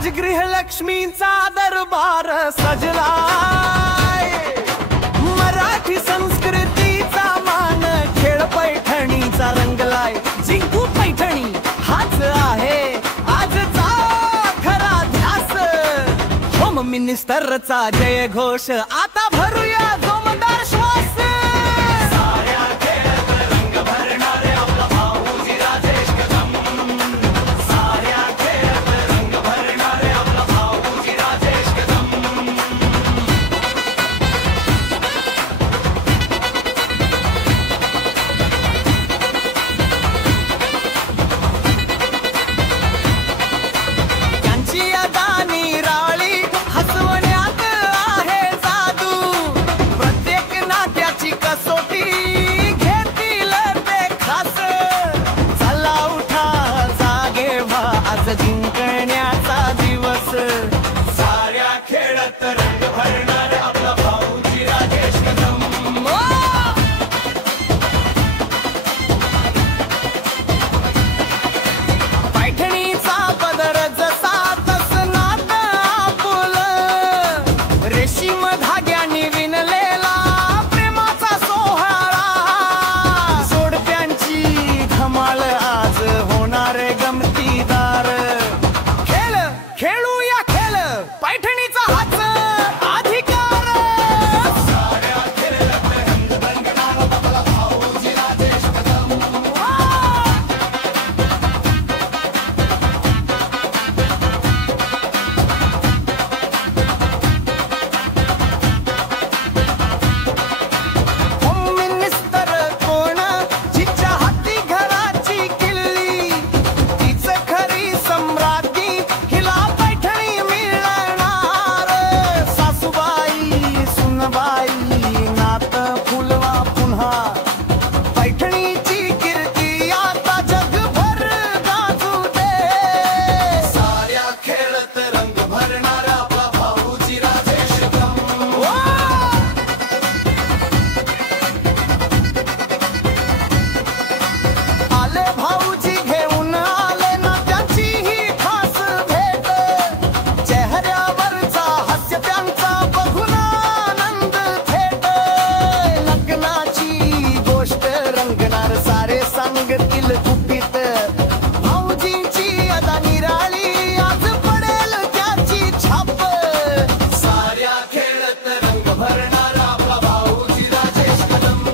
राजगृहलक्ष्मीचा दरबार सजलाय, मराठी संस्कृतीचा मान खेळ पैठणीचा रंगलाय। जिंकू पैठणी हाच आहे आजचा खरा ध्यास, होम मिनिस्टरचा जय घोष आता भरूया जोमदार श्वास। जिंकण्याचा दिवस साऱ्या खेळात रंग भरणार आपला भाऊजी राजेश कदम। पैठणीचा पदर जसा तसं नात आपुलं, रेशीम धाग्याने विणलेला प्रेमाचा सोहळा, जोडप्यांची धमाल आज होणार गमतीदार। खेळूया खेळ पैठणीचा हाच अधिकार, साऱ्या खेळात रंग रंगणार आपला भाऊजी राजेश कदम। होम मिनिस्टर कोण जिच्या हाती घराची किल्ली, तिचं खरी सम्राज्ञी हिला पैठणी मिळणार। सासूबाई सुनबाई नात फुलवा पुन्हा, पैठणीची कीर्ती आता जगभर गाजू दे, साऱ्या खेळात रंग भरणार आपला भाऊजी राजेश कदम। आले भाऊजी घेऊन आले ना त्याची ही खास भेट, चेहऱ्यावरचा हास्य त्यांचा बघून आनंद थेट, लग्नाची गोष्ट रंगणार सारे सांगतील गुपित, भाऊजींची अदा निराळी आज पडेल त्याची छाप, साऱ्या खेळात रंग भरणार आपला भाऊजी राजेश कदम।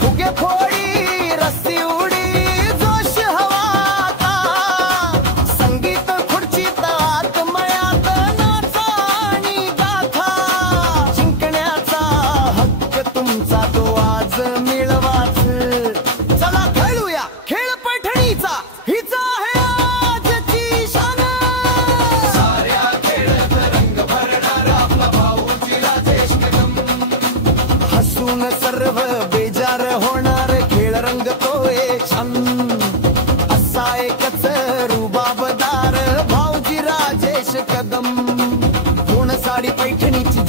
फुगे फोडी रस्सी उडी जोश हवा आता, संगीत खुर्चीत आत्मयात नाचा आणि गाथा, जिंकण्याचा हक्क तुमचा तो आज मिळवाच। चला खेळूया खेळ पैठणीचा हिचा आहे आजची शान, साऱ्या खेळात रंग भरणार आपला भाऊजी राजेश कदम। हसून सर्व बेजार होणार खेळ रंगतोय छान, असा एकच रुबाबदार भाऊजी राजेश कदम। कोण साडी पैठणीची